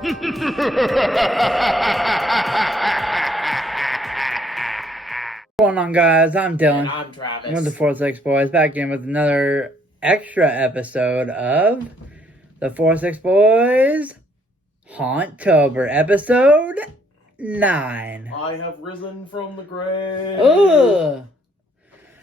What's going on, guys? I'm Dylan. And I'm Travis. We're the 406 boys, back in with another extra episode of the 406 boys HauntTober, episode 9. I have risen from the grave. Ugh.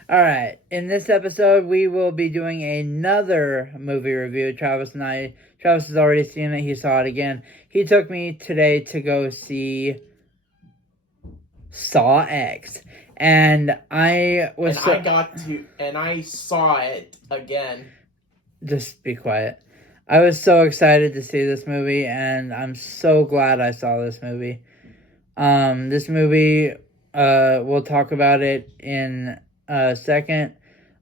Alright, in this episode, we will be doing another movie review. Travis has already seen it. He saw it again. He took me today to go see Saw X. And I saw it again. Just be quiet. I was so excited to see this movie, and I'm so glad I saw this movie. This movie, we'll talk about it in a second.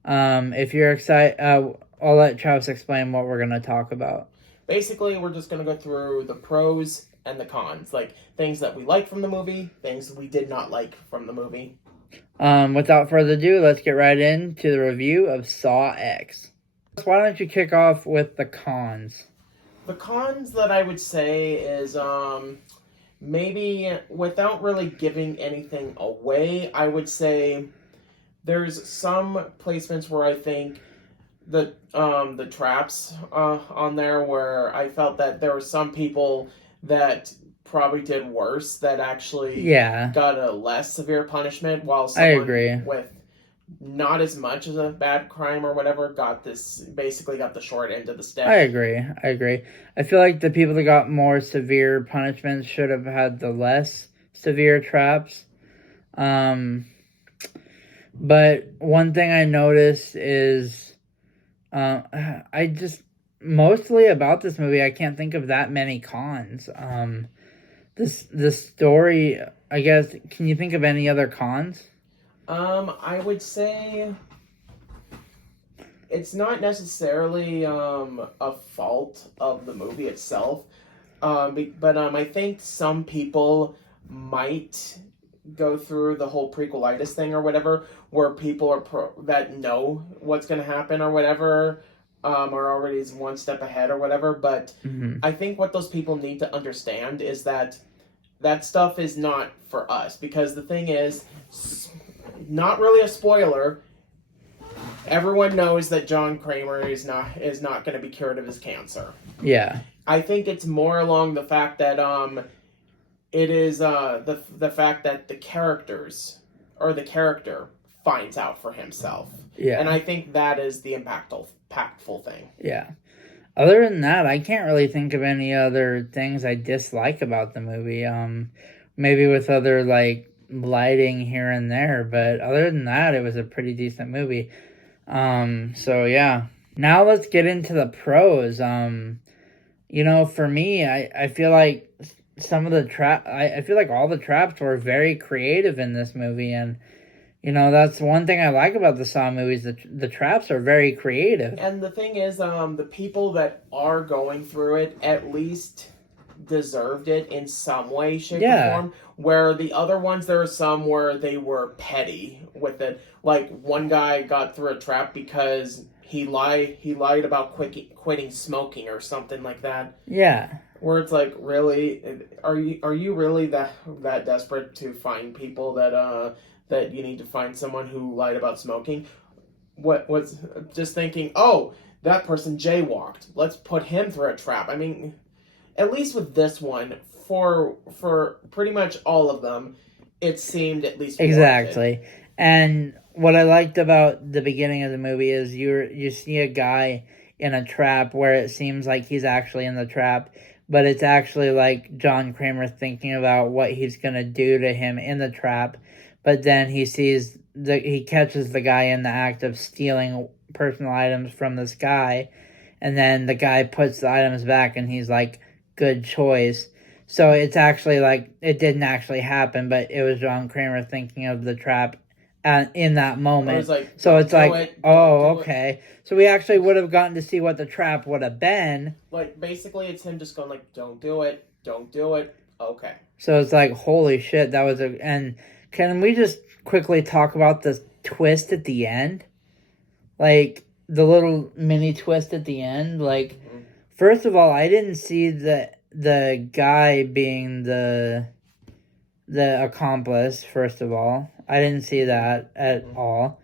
If you're excited, I'll let Travis explain what we're going to talk about. Basically, we're just going to go through the pros and the cons. Like, things that we like from the movie, things we did not like from the movie. Without further ado, let's get right into the review of Saw X. Why don't you kick off with the cons? The cons that I would say is, maybe without really giving anything away, I would say there's some placements where I think the traps on there where I felt that there were some people that probably did worse that actually got a less severe punishment, while someone with not as much as a bad crime or whatever got the short end of the stick. I agree. I feel like the people that got more severe punishments should have had the less severe traps. But one thing I noticed is mostly about this movie, I can't think of that many cons. The story, I guess, can you think of any other cons? I would say it's not necessarily a fault of the movie itself, but I think some people might go through the whole prequelitis thing or whatever, where people are that know what's going to happen or whatever, are already one step ahead or whatever. But I think what those people need to understand is that stuff is not for us, because the thing is, not really a spoiler, everyone knows that John Kramer is not going to be cured of his cancer. Yeah. I think it's more along the fact that it is the fact that the character finds out for himself. Yeah. And I think that is the impactful thing. Yeah. Other than that, I can't really think of any other things I dislike about the movie. Maybe with other, like, lighting here and there, but other than that, it was a pretty decent movie. So yeah. Now let's get into the pros. For me, I feel like some of the I feel like all the traps were very creative in this movie, and that's one thing I like about the Saw movies. The traps are very creative. And the thing is, the people that are going through it at least deserved it in some way, shape, or form. Where the other ones, there were some where they were petty with it. Like, one guy got through a trap because he lied about quitting smoking or something like that. Yeah. Where it's like, really, are you really that desperate to find people that you need to find someone who lied about smoking? What's just thinking, oh, that person jaywalked, let's put him through a trap. I mean, at least with this one, for pretty much all of them, it seemed at least exactly warranted. And what I liked about the beginning of the movie is you see a guy in a trap where it seems like he's actually in the trap, but it's actually like John Kramer thinking about what he's gonna do to him in the trap. But then he catches the guy in the act of stealing personal items from this guy, and then the guy puts the items back, and he's like, good choice. So it's actually like, it didn't actually happen, but it was John Kramer thinking of the trap in that moment. So it's like, oh, okay. So we actually would have gotten to see what the trap would have been. Like, basically, it's him just going like, don't do it, okay. So it's like, holy shit, that was and can we just quickly talk about the twist at the end? Like, the little mini twist at the end, like, first of all, I didn't see the guy being the accomplice, first of all. I didn't see that at all.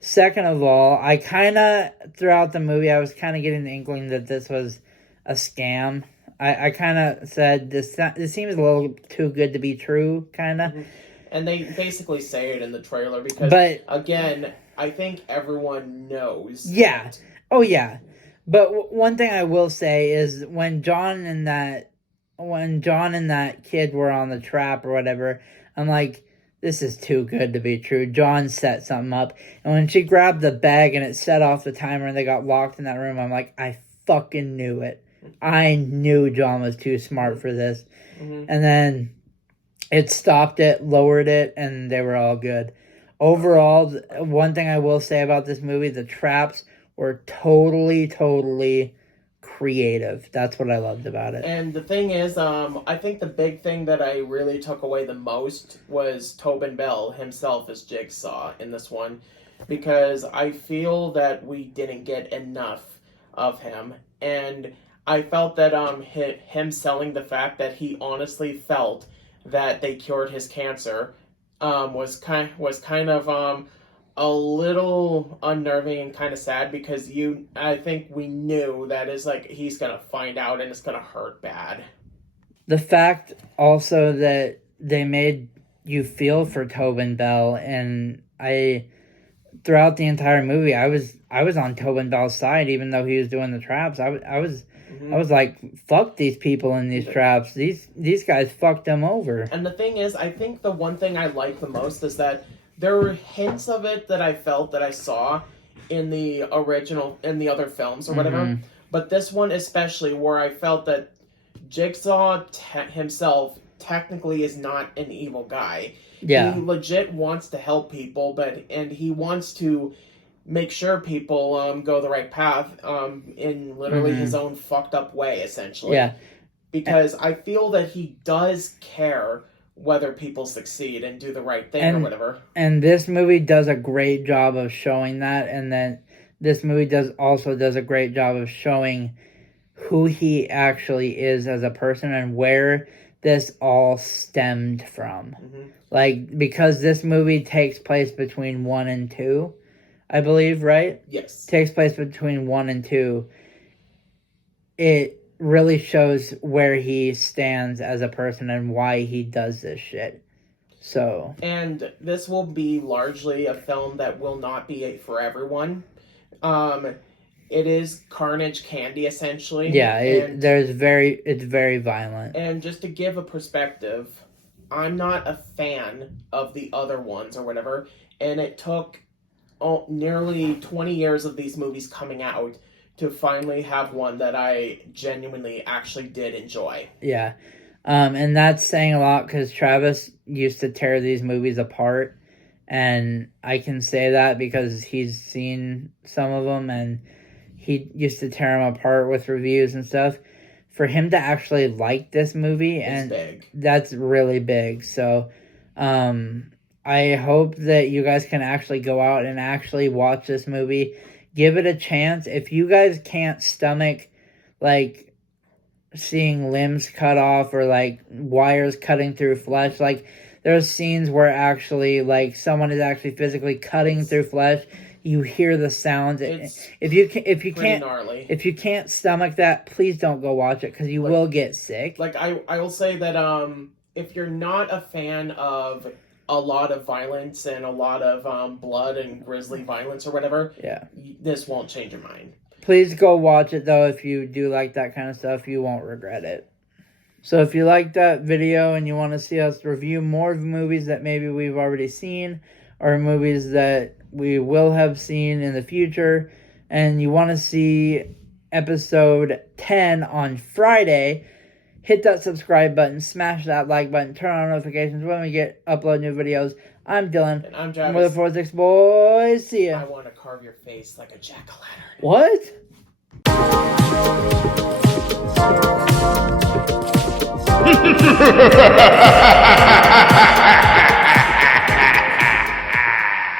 Second of all, I kind of, throughout the movie, I was kind of getting the inkling that this was a scam. I kind of said, this seems a little too good to be true, kind of. And they basically say it in the trailer because, again, I think everyone knows. Yeah. That. Oh, yeah. But one thing I will say is when John and that kid were on the trap or whatever, I'm like, this is too good to be true. John set something up. And when she grabbed the bag and it set off the timer and they got locked in that room, I'm like, I fucking knew it. I knew John was too smart for this. And then it stopped it, lowered it, and they were all good. Overall, one thing I will say about this movie, the traps were totally creative. That's what I loved about it. And the thing is, I think the big thing that I really took away the most was Tobin Bell himself as Jigsaw in this one, because I feel that we didn't get enough of him, and I felt that him selling the fact that he honestly felt that they cured his cancer was kind of a little unnerving and kind of sad, because I think we knew that is like he's gonna find out and it's gonna hurt bad. The fact also that they made you feel for Tobin Bell, and throughout the entire movie I was on Tobin Bell's side, even though he was doing the traps. I was like, fuck these people in these traps. These guys fucked them over. And the thing is, I think the one thing I like the most is that there were hints of it that I felt that I saw in the other films or whatever. But this one especially, where I felt that Jigsaw himself technically is not an evil guy. Yeah. He legit wants to help people, and he wants to make sure people go the right path in literally his own fucked up way, essentially. Yeah. Because I feel that he does care whether people succeed and do the right thing or whatever. And this movie does a great job of showing that, and then this movie does a great job of showing who he actually is as a person and where this all stemmed from. Like, because this movie takes place between 1 and 2, I believe, right? Yes. Takes place between 1 and 2. It really shows where he stands as a person and why he does this shit. So. And this will be largely a film that will not be for everyone. It is carnage candy, essentially. Yeah, it's very violent. And just to give a perspective, I'm not a fan of the other ones or whatever, and it took nearly 20 years of these movies coming out to finally have one that I genuinely actually did enjoy. Yeah. And that's saying a lot, because Travis used to tear these movies apart, and I can say that because he's seen some of them, and he used to tear them apart with reviews and stuff. For him to actually like this movie, and big. That's really big. So, I hope that you guys can actually go out and actually watch this movie. Give it a chance. If you guys can't stomach, like, seeing limbs cut off or, like, wires cutting through flesh, like, there's scenes where actually, like, someone is actually physically cutting through flesh. You hear the sounds. If you can't stomach that, please don't go watch it, because you will get sick. Like, I will say that if you're not a fan of a lot of violence and a lot of blood and grisly violence or whatever, this won't change your mind. Please go watch it, though. If you do like that kind of stuff, you won't regret it. So if you like that video and you want to see us review more movies that maybe we've already seen, or movies that we will have seen in the future, and you want to see episode 10 on Friday, hit that subscribe button, smash that like button, turn on notifications when we upload new videos. I'm Dylan. And I'm Travis. We're the 406 boys. See ya. I want to carve your face like a jack-o'-lantern. What?